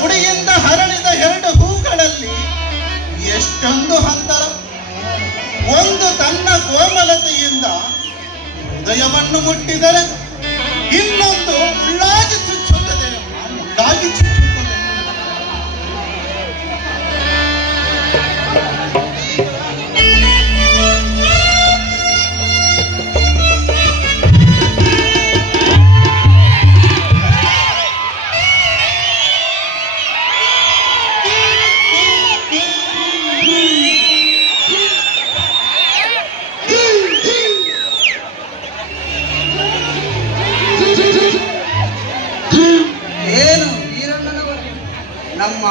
ಗುಡಿಯಿಂದ ಹರಳಿದ ಎರಡು ಹೂಗಳಲ್ಲಿ ಎಷ್ಟೊಂದು ಅಂತರ. ಒಂದು ತನ್ನ ಕೋಮಲತೆಯಿಂದ ಹೃದಯವನ್ನು ಮುಟ್ಟಿದರೆ ಇನ್ನೊಂದು ಮುಳ್ಳಾಗಿ ಚುಚ್ಚುತ್ತದೆ, ಮುಳ್ಳಾಗಿ ಚುಚ್ಚುತ್ತದೆ. ನಮ್ಮ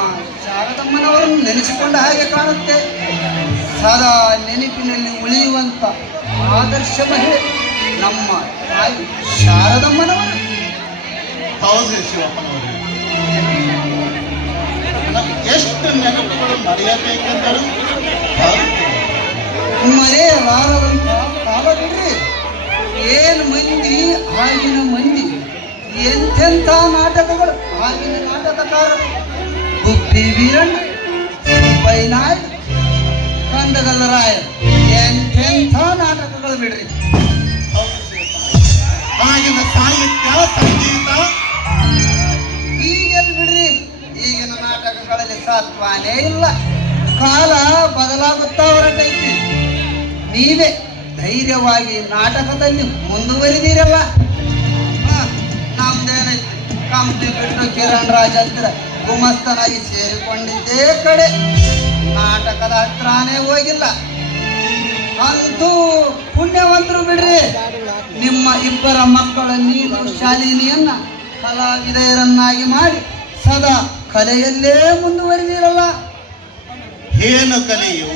ಶಾರದಮ್ಮನವರನ್ನು ನೆನೆಸಿಕೊಂಡ ಹಾಗೆ ಕಾಣುತ್ತೆ. ಸದಾ ನೆನಪಿನಲ್ಲಿ ಉಳಿಯುವಂತ ಆದರ್ಶ ಮಹಿಳೆ ನಮ್ಮ ತಾಯಿ ಶಾರದಮ್ಮನವರು. ಹೌದು ಶಿವಪ್ಪನವರು, ಎಷ್ಟು ನೆನಪುಗಳು ಮರೆಯಬೇಕೆಂದರೂ ಮರೆಯಲಾರದಂತ ಕಾಲ ಬಿಡ್ರಿ. ಏನು ಮಂದಿ ಆಗಿನ ಮಂದಿ, ಎಂತೆಂಥ ನಾಟಕಗಳು ಆಗಿನ ನಾಟಕಕಾರರು. ಗುಬ್ಬಿ ವೀರಣ್ಣ, ಬೈನಾಯ್, ಕಂದಗಲ್ಲರಾಯ, ಎಂತೆಂಥ ನಾಟಕಗಳು ಬಿಡ್ರಿ. ಆಗಿನ ಸಾಹಿತ್ಯ ಸಂಗೀತ ಈಗೆಲ್ಲಿ ಬಿಡ್ರಿ. ಈಗಿನ ನಾಟಕಗಳಲ್ಲಿ ಸತ್ವಾನೇ ಇಲ್ಲ. ಕಾಲ ಬದಲಾಗುತ್ತಾ ಹೊರಟೈತಿ. ನೀವೇ ಧೈರ್ಯವಾಗಿ ನಾಟಕದಲ್ಲಿ ಮುಂದುವರಿದಿರಲ್ಲ. ನಮ್ದೇನೈತಿ, ಕಂಪ್ನಿ ಬಿಟ್ಟು ಕಿರಣ್ ರಾಜ್ ಹತ್ರ ಗುಮಸ್ತನಾಗಿ ಸೇರಿಕೊಂಡಿದ್ದೇ ಕಡೆ, ನಾಟಕದ ಹತ್ರನೇ ಹೋಗಿಲ್ಲ. ಅಂತೂ ಪುಣ್ಯವಂತರು ಬಿಡ್ರಿ. ನಿಮ್ಮ ಇಬ್ಬರ ಮಕ್ಕಳ ನೀನು ಶಾಲಿನಿಯನ್ನ ಕಲಾವಿದೆಯರನ್ನಾಗಿ ಮಾಡಿ ಸದಾ ಕಲೆಯಲ್ಲೇ ಮುಂದುವರಿದಿರಲ್ಲ. ಏನು ಕಲೆಯೋ